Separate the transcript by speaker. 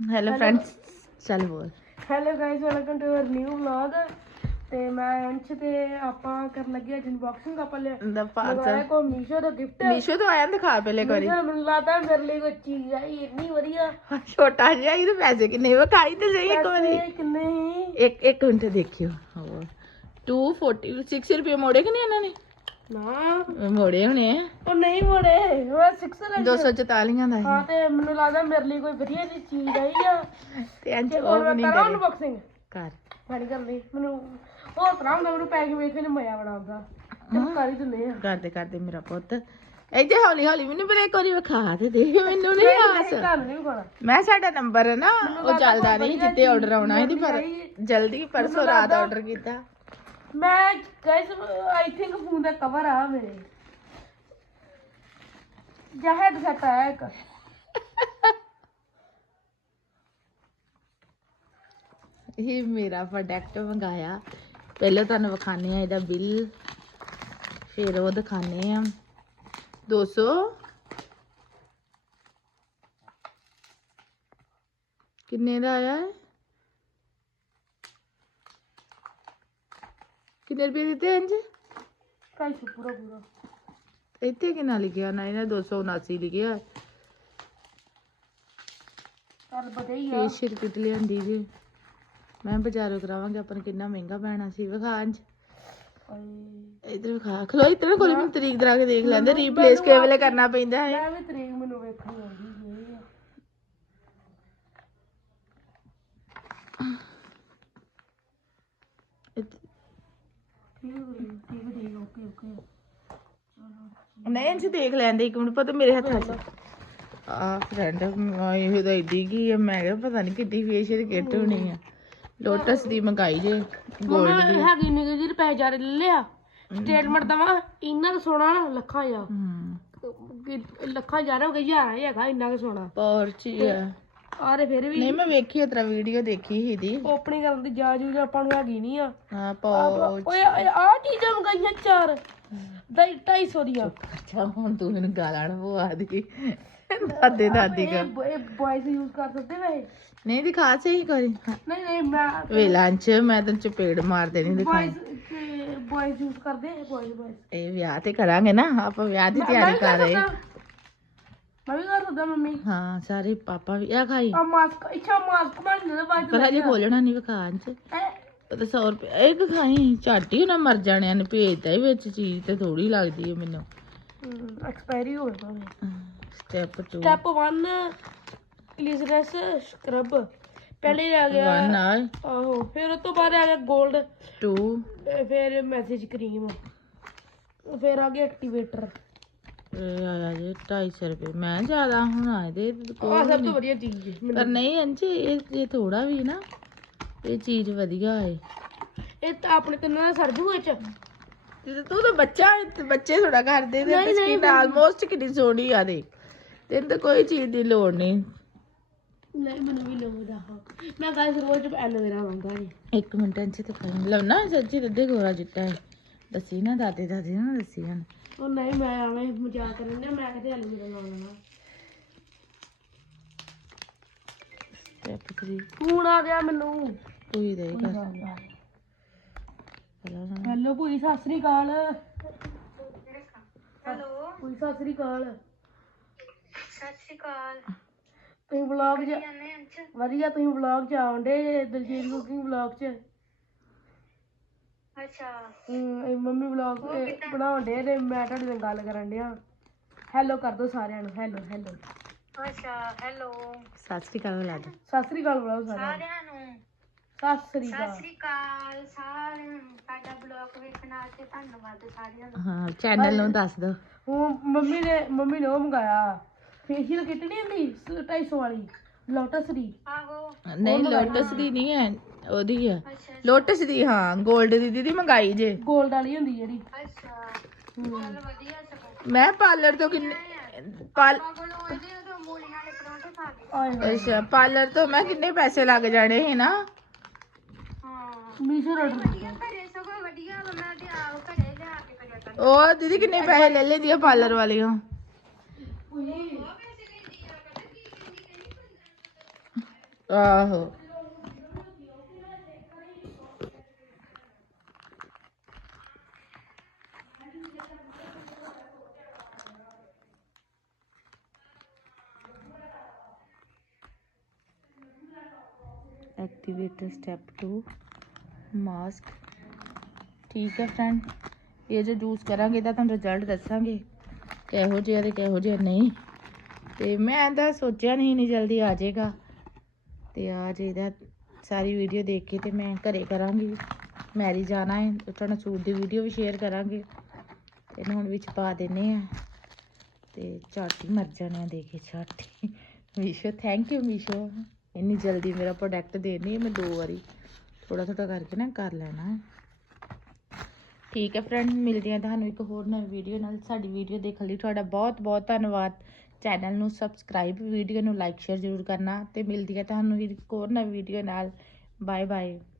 Speaker 1: Hello friends चल बोल
Speaker 2: hello guys welcome to our new vlog ਤੇ ਮੈਂ ਅੰਸ਼ ਤੇ ਆਪਾਂ ਕਰਨ ਲੱਗੇ ਅੱਜ ਅਨਬਾਕਸਿੰਗ ਆਪਾਂ ਲੈ
Speaker 1: द
Speaker 2: ਮੰਗਵਾਇਆ
Speaker 1: पार्सल
Speaker 2: ਕੋ ਮੀਸ਼ੋ ਦਾ ਗਿਫਟ
Speaker 1: मीशो तो आया दिखा पहले करी
Speaker 2: ਮੈਨੂੰ ਲੱਗਦਾ ਮੇਰੇ ਲਈ ਕੋਈ ਚੀਜ਼ ਆਈ ਇੰਨੀ ਵਧੀਆ
Speaker 1: छोटा जिहा ਇਹਦੇ ਪੈਸੇ ਕਿੰਨੇ ਵਿਖਾਈ ਤੇ ਸਹੀ ਇੱਕ ਵਾਰੀ
Speaker 2: ਪੈਸੇ ਕਿੰਨੇ ਹੀ
Speaker 1: ਇੱਕ ਮਿੰਟ ਦੇਖਿਓ ਹੋਰ 246 ਰੁਪਏ ਮੋੜੇ ਕਿ ਨਹੀਂ ਇਹਨਾਂ ਨੇ
Speaker 2: ਨਾ
Speaker 1: ਮੋੜੇ ਹੋਣੇ ਆ
Speaker 2: ਉਹ ਨਹੀਂ ਮੋੜੇ ਉਹ 6
Speaker 1: 244 ਦਾ
Speaker 2: ਹਾਂ ਤੇ ਮੈਨੂੰ ਲੱਗਦਾ ਮੇਰੇ ਲਈ ਕੋਈ ਵਧੀਆ ਜਿਹੀ ਚੀਜ਼ ਆਈ ਆ
Speaker 1: ਤੇ ਅੰਚ
Speaker 2: ਤੇ
Speaker 1: ਉਹ
Speaker 2: ਉਹ
Speaker 1: ਨਹੀਂ
Speaker 2: ਕਰਾਂ
Speaker 1: ਕਰੇ
Speaker 2: ਅਨਬਾਕਸਿੰਗ
Speaker 1: ਕਰ
Speaker 2: ਮੈਂ ਨਹੀਂ ਕਰਨੀ ਮੈਨੂੰ ਹੋਰ ਤਰ੍ਹਾਂ ਹੁੰਦਾ ਮੈਨੂੰ ਪੈਕਿੰਗ ਵੇਖ ਕੇ ਮਜ਼ਾ ਬੜਾ ਆਉਂਦਾ ਤੇ ਕਰ ਹੀ ਦਿੰਦੇ ਆ
Speaker 1: ਕਰਦੇ ਮੇਰਾ ਪੁੱਤ ਇੱਥੇ ਹੌਲੀ ਹੌਲੀ ਮੈਨੂੰ ਬਰੇ ਇੱਕ ਵਾਰੀ ਵਿਖਾ ਤੇ ਦੇ ਮੈਨੂੰ ਨਹੀਂ ਆਸ
Speaker 2: ਘਰ ਨਹੀਂ ਖਾਣਾ
Speaker 1: ਮੈਂ ਸਾਡਾ ਨੰਬਰ ਹੈ ਨਾ ਉਹ ਚੱਲਦਾ ਨਹੀਂ ਜਿੱਤੇ ਆਰਡਰ ਆਉਣਾ ਇਹਦੀ ਪਰ ਜਲਦੀ ਪਰਸੋਂ ਰਾਤ ਆਰਡਰ ਕੀਤਾ
Speaker 2: ਮੈਂ ਗਾਇਸ ਆਈ ਥਿੰਕ ਫੋਨ ਦਾ ਕਵਰ ਆ ਮੇਰੇ ਜਹਾਜ਼ ਸੈਟ ਆਇਆ ਇੱਕ
Speaker 1: ਇਹ ਮੇਰਾ ਪ੍ਰੋਡਕਟ ਮੰਗਾਇਆ ਪਹਿਲਾਂ ਤੁਹਾਨੂੰ ਵਿਖਾਣੇ ਆ ਇਹਦਾ ਬਿੱਲ ਫਿਰ ਉਹ ਦਿਖਾਣੇ ਆ 200 ਕਿੰਨੇ ਦਾ ਆਇਆ ਹੈ ਕਿੰਨੇ ਰੁਪਏ ਦਿੱਤੇ ਇੰਜ
Speaker 2: 250 ਪੂਰਾ
Speaker 1: ਇੱਥੇ ਕਿੰਨਾ ਲਿਖਿਆ ਨਾ ਇਹਨੇ 279 ਲਿਖਿਆ
Speaker 2: ਚੱਲ ਬਧਈ ਆ
Speaker 1: ਫੇਸ਼ੀਅਲ ਕਿਟ ਲਿਆਂਦੀ ਜੀ ਮੈਂ ਬਾਜ਼ਾਰੋਂ ਕਰਾਵਾਂਗੇ ਆਪਾਂ ਨੂੰ ਕਿੰਨਾ ਮਹਿੰਗਾ ਪੈਣਾ ਸੀ ਵਿਖਾ ਇੰਜ ਇਧਰ ਵਿਖਾ ਖਲੋ ਇਤਨੇ ਕੋਲ ਮੈਨੂੰ ਤਰੀਕ ਦਰਾ ਕੇ ਦੇਖ ਲੈਂਦੇ ਰੀਪਲੇਸ ਕਿਵੇਂ ਵੇਲੇ ਕਰਨਾ ਪੈਂਦਾ ਹੈ
Speaker 2: ਮੈਂ ਵੀ ਤਰੀਕ ਮੈਨੂੰ ਵੇਖਣੀ ਆਉਂਦੀ ਹੈ ਠੀਕ ਓਕੇ
Speaker 1: ਨਹੀਂ ਇੰਜ ਦੇਖ ਲੈਂਦੇ ਇੱਕ ਮਿੰਟ ਪਤਾ ਮੇਰੇ ਹੱਥਾਂ 'ਚ ਆ ਫਰੈਂਡ ਇਹ ਤਾਂ ਏਡੀ ਕੀ ਹੈ ਮੈਂ ਕਿਹਾ ਪਤਾ ਨਹੀਂ ਕਿੱਡੀ ਫੇਸ਼ੀਅਲ ਕਿਟ ਹੋਣੀ ਆ ਲੋਟਸ ਦੀ ਮੰਗਾਈ ਜੇ ਗੋਲਡ ਦੀ
Speaker 2: ਹੈਗੀ ਨਿੱਕੇ ਜਿਹੇ ਪੈਸੇ ਜਾ ਲੈ ਲਿਆ ਸਟੇਟਮੈਂਟ ਦਵਾ ਇੰਨਾ ਕੁ ਸੋਨਾ ਨਾ ਲੱਖਾਂ ਜਾ ਲੱਖਾਂ ਜਾ ਹੋ ਗਿਆ ਹਜ਼ਾਰਾਂ ਹੀ ਹੈਗਾ ਇੰਨਾ ਕੁ ਸੋਨਾ
Speaker 1: ਪੌਰਚ ਹੀ ਆ
Speaker 2: ਆਰੇ ਫਿਰ ਵੀ
Speaker 1: ਨਹੀਂ ਮੈਂ ਵੇਖੀ ਤੇਰਾ ਵੀਡੀਓ ਦੇਖੀ ਸੀ ਦੀ
Speaker 2: ਓਪਨਿੰਗ ਕਰਨ ਦੀ ਜਾਜੂ ਆਪਾਂ ਨੂੰ ਹੈਗੀ ਨਹੀਂ ਆ
Speaker 1: ਹਾਂ ਪੌਰਚ
Speaker 2: ਓਏ ਆ ਚੀਜ਼ਾਂ ਮੰਗਾਈਆਂ ਚਾਰ 250 ਦੀਆਂ
Speaker 1: ਅੱਛਾ ਹੁਣ ਤੂੰ ਮੈਨੂੰ ਗਾਲਾਂ ਪਵਾ ਦੀ ਦਾਦੇ ਦਾਦੀ ਕਾ
Speaker 2: ਇਹ ਬॉयਜ਼ ਯੂਜ਼ ਕਰ ਸਕਦੇ ਵੇ
Speaker 1: ਨਹੀਂ ਦਿਖਾ ਸਹੀ ਕਰੀ
Speaker 2: ਨਹੀਂ ਮੈਂ
Speaker 1: ਵੇ ਲੰਚ ਮੈਂ ਤੈਨੂੰ ਚਪੇੜ ਮਾਰ ਦੇਣੀ ਦਿਖਾਈ
Speaker 2: ਬॉयਜ਼ ਯੂਜ਼ ਕਰਦੇ ਬॉयਜ਼
Speaker 1: ਇਹ ਵਿਆਹ ਤੇ ਕਰਾਂਗੇ ਨਾ ਆਪਾਂ ਵਿਆਹ ਦੀ ਤਿਆਰੀ ਕਰ ਰਹੇ
Speaker 2: ਮੈਂ ਵੀ ਕਰ ਸਕਦਾ ਮੰਮੀ
Speaker 1: ਹਾਂ ਸਾਰੇ ਪਾਪਾ ਵੀ ਆ ਖਾਈ
Speaker 2: ਆ ਮਾਸਕ ਇੱਛਾ ਮਾਸਕ ਬਣ ਜਾਂਦਾ ਬਾਅਦ
Speaker 1: ਪਰ ਹਜੇ ਖੋਲਣਾ ਨਹੀਂ ਵਿਖਾਣ ਚ ਉਹ ਤਾਂ 100 ਰੁਪਏ ਇੱਕ ਖਾਈ ਝੱਟ ਹੀ ਨਾ ਮਰ ਜਾਣਿਆਂ ਨੇ ਭੇਜਦਾ ਹੀ ਵਿੱਚ ਚੀਜ਼ ਤੇ ਥੋੜੀ ਲੱਗਦੀ ਹੈ ਮੈਨੂੰ
Speaker 2: ਐਕਸਪਾਇਰੀ ਹੋ ਗਿਆ
Speaker 1: ਸਟੈਪ 2
Speaker 2: ਸਟੈਪ 1 ਗਲਿਸਰਸ ਸਕਰਬ ਪਹਿਲੇ ਆ ਗਿਆ
Speaker 1: 1 ਨਾਲ
Speaker 2: ਆਹੋ ਫਿਰ ਉਸ ਤੋਂ ਬਾਅਦ ਆ ਗਿਆ 골ਡ
Speaker 1: 2
Speaker 2: ਫਿਰ ਮੈਸੇਜ ਕਰੀਮ ਫਿਰ ਆ ਗਿਆ ਐਕਟੀਵੇਟਰ
Speaker 1: ਇਹ ਆਇਆ ਜੀ 250 ਰੁਪਏ ਮੈਂ ਜ਼ਿਆਦਾ ਹੁਣ ਆਏ ਦੇ
Speaker 2: ਆ ਸਭ ਤੋਂ ਵਧੀਆ ਚੀਜ਼ ਹੈ
Speaker 1: ਪਰ ਨਹੀਂ ਅੰਜੀ ਇਹ ਥੋੜਾ ਵੀ ਨਾ ਇਹ ਚੀਜ਼ ਵਧੀਆ ਹੈ
Speaker 2: ਇਹ ਤਾਂ ਆਪਣੇ ਤਿੰਨਾਂ ਦਾ ਸਰਜੂ ਵਿੱਚ
Speaker 1: ਤੂੰ ਤਾਂ ਬੱਚਾ ਹੈ ਬੱਚੇ ਥੋੜਾ ਕਰਦੇ ਤੇ ਸਕਿਨ ਆਲਮੋਸਟ ਕਿੰਨੀ ਸੋਹਣੀ ਆ ਦੇ ਤੈਨੂੰ ਤਾਂ ਕੋਈ ਚੀਜ਼ ਦੀ ਲੋੜ ਨਹੀਂ
Speaker 2: ਨਹੀਂ ਮੈਨੂੰ ਵੀ ਲੋੜਾ ਮੈਂ ਗਾਇਸ ਰੋਜ਼ ਐਲੋਵੇਰਾ ਲਾਉਂਦਾ ਨਹੀਂ
Speaker 1: ਇੱਕ ਮਿੰਟ ਇੰਚ ਤੇ ਖਾਈ ਲਵਨਾ ਸੱਚੀ ਰੱਦੇ ਗੋਰਾ ਚਿੱਟਾ ਹੈ ਦੱਸੀ ਨਾ ਦਾਦੇ ਨਾ ਦੱਸੀ ਹਨ
Speaker 2: ਉਹ ਨਹੀਂ ਮੈਂ ਐਵੇਂ ਮਜ਼ਾਕ ਕਰਨ ਡਿਆ ਮੈਂ ਕਿਤੇ ਐਲੋਵੇਰਾ ਲਾ ਲੈਣਾ
Speaker 1: ਸਟੈਪ 3
Speaker 2: ਫੋਨ ਆ ਗਿਆ ਮੈਨੂੰ
Speaker 1: ਤੂੰ ਹੀ ਦੇ ਕਰ
Speaker 2: ਹੈਲੋ ਭੂਈ ਸਤਿ ਸ੍ਰੀ ਅਕਾਲ ਹੈਲੋ ਭੂਈ ਸਤਿ ਸ੍ਰੀ ਅਕਾਲ ਤੁਸੀਂ ਵਲੌਗ ਚ ਵਧੀਆ ਤੁਸੀਂ ਵਲੌਗ ਚ ਆਉਂਦੇ ਦਲਜੀਤ ਕੁਕਿੰਗ ਵਲੌਗ ਚ ਅੱਛਾ ਮੰਮੀ ਵਲੌਗ ਬਣਾਉਂਦੇ ਤੇ ਮੈਂ ਤੁਹਾਡੇ ਨਾਲ ਗੱਲ ਕਰਨ ਡਿਆ ਹੈਲੋ ਕਰ ਦੋ ਸਾਰਿਆਂ ਨੂੰ ਹੈਲੋ ਅੱਛਾ ਹੈਲੋ
Speaker 1: ਸਤਿ ਸ੍ਰੀ ਅਕਾਲ ਬੁਲਾ ਦੇ
Speaker 2: ਸਤਿ ਸ੍ਰੀ ਅਕਾਲ ਬੁਲਾਓ ਸਾਰਿਆਂ ਨੂੰ ਸਤਿ ਸ੍ਰੀ ਅਕਾਲ
Speaker 3: ਸਾਰਿਆਂ ਨੂੰ ਸਾਡਾ ਬਲੌਗ ਵੇਖਣ ਵਾਸਤੇ ਧੰਨਵਾਦ ਸਾਰਿਆਂ ਨੂੰ
Speaker 1: ਹਾਂ ਚੈਨਲ ਨੂੰ ਦੱਸ ਦੋ
Speaker 2: ਹੁਣ ਮੰਮੀ ਨੇ ਉਹ ਮੰਗਾਇਆ ਫੇਸ਼ੀਅਲ ਕਿਟ ਨਹੀਂ ਹੁੰਦੀ 250 ਵਾਲੀ ਲੋਟਸ ਦੀ
Speaker 3: ਆਹੋ
Speaker 1: ਨਹੀਂ ਲੋਟਸ ਦੀ ਨਹੀਂ ਹੈ ਉਹਦੀ ਆ ਲੋਟਸ ਦੀ ਹਾਂ 골ਡ ਦੀ ਦੀਦੀ ਮੰਗਾਈ ਜੇ
Speaker 2: 골ਡ ਵਾਲੀ ਹੁੰਦੀ ਜਿਹੜੀ
Speaker 3: ਅੱਛਾ ਚੱਲ ਵਧੀਆ ਸਗੋਂ
Speaker 1: ਮੈਂ ਪਾਰਲਰ ਤੋਂ ਕਿੰਨੇ
Speaker 3: ਕੋਲੋਂ ਇਹਦੇ ਤੋਂ ਮੂਲੀਆਂ ਦੇ ਪਰੌਂਠੇ ਖਾ ਗਏ
Speaker 1: ਅੱਛਾ ਪਾਰਲਰ ਤੋਂ ਮੈਂ ਕਿੰਨੇ ਪੈਸੇ ਲੱਗ ਜਾਣੇ ਸੀ ਨਾ
Speaker 3: ਹਾਂ
Speaker 2: ਮੀਸ਼ੋ ਆਰਡਰ
Speaker 3: ਘਰੇ ਸਗੋਂ ਵਧੀਆ ਵਾ ਮੈਂ ਤੇ ਆਪ ਘਰੇ ਲਿਆ ਕੇ ਕਰਿਆ ਕਰ
Speaker 1: ਉਹ ਦੀਦੀ ਕਿੰਨੇ ਪੈਸੇ ਲੈ ਲੈਂਦੀ ਆ ਪਾਰਲਰ ਵਾਲੀਆਂ ਆਹੋ ਐਕਟੀਵੇਟਰ ਸਟੈਪ 2 ਮਾਸਕ। ਠੀਕ ਹੈ ਫਰੈਂਡ, ਇਹ ਜੋ ਯੂਜ਼ ਕਰਾਂਗੇ ਇਹਦਾ ਤੁਹਾਨੂੰ ਰਿਜ਼ਲਟ ਦੱਸਾਂਗੇ ਕਿਹੋ ਜਿਹਾ ਤੇ ਕਿਹੋ ਜਿਹਾ ਨਹੀਂ। ਤੇ ਮੈਂ ਤਾਂ ਸੋਚਿਆ ਨਹੀਂ ਇੰਨੀ ਜਲਦੀ ਆ ਜਾਏਗਾ, ਤੇ ਆ ਜਾਏਗਾ। ਸਾਰੀ ਵੀਡੀਓ ਦੇਖ ਕੇ ਤੇ ਮੈਂ ਘਰੇ ਕਰਾਂਗੀ, ਮੈਰਿਜ ਜਾਣਾ ਹੈ, ਤੁਹਾਨੂੰ ਸੂਟ ਦੀ ਵੀਡੀਓ ਵੀ ਸ਼ੇਅਰ ਕਰਾਂਗੇ। ਇਹਨੂੰ ਹੁਣ ਵਿੱਚ ਪਾ ਦਿੰਦੇ ਆ ਤੇ ਝੱਟ ਹੀ ਮਰ ਜਾਣੇ ਆ ਦੇਖੇ ਝੱਟ ਹੀ। ਮੀਸ਼ੋ ਥੈਂਕ ਯੂ ਮੀਸ਼ੋ, ਇੰਨੀ ਜਲਦੀ ਮੇਰਾ ਪ੍ਰੋਡਕਟ ਦੇਣੀ ਹੈ। ਮੈਂ 2 ਵਾਰੀ ਥੋੜਾ ਥੋੜਾ ਕਰਕੇ ਨਾ ਕਰ ਲੈਣਾ। ਠੀਕ ਹੈ ਫਰੈਂਡ, ਮਿਲਦੇ ਹਾਂ ਤੁਹਾਨੂੰ ਇੱਕ ਹੋਰ ਨਵੀਂ ਵੀਡੀਓ ਨਾਲ। ਸਾਡੀ ਵੀਡੀਓ ਦੇਖਣ ਲਈ ਤੁਹਾਡਾ ਬਹੁਤ ਬਹੁਤ ਧੰਨਵਾਦ। ਚੈਨਲ ਨੂੰ ਸਬਸਕ੍ਰਾਈਬ, ਵੀਡੀਓ ਨੂੰ ਲਾਈਕ ਸ਼ੇਅਰ ਜ਼ਰੂਰ ਕਰਨਾ, ਤੇ ਮਿਲਦੀ ਹੈ ਤੁਹਾਨੂੰ ਇੱਕ ਹੋਰ ਨਵੀਂ ਵੀਡੀਓ ਨਾਲ। Bye bye.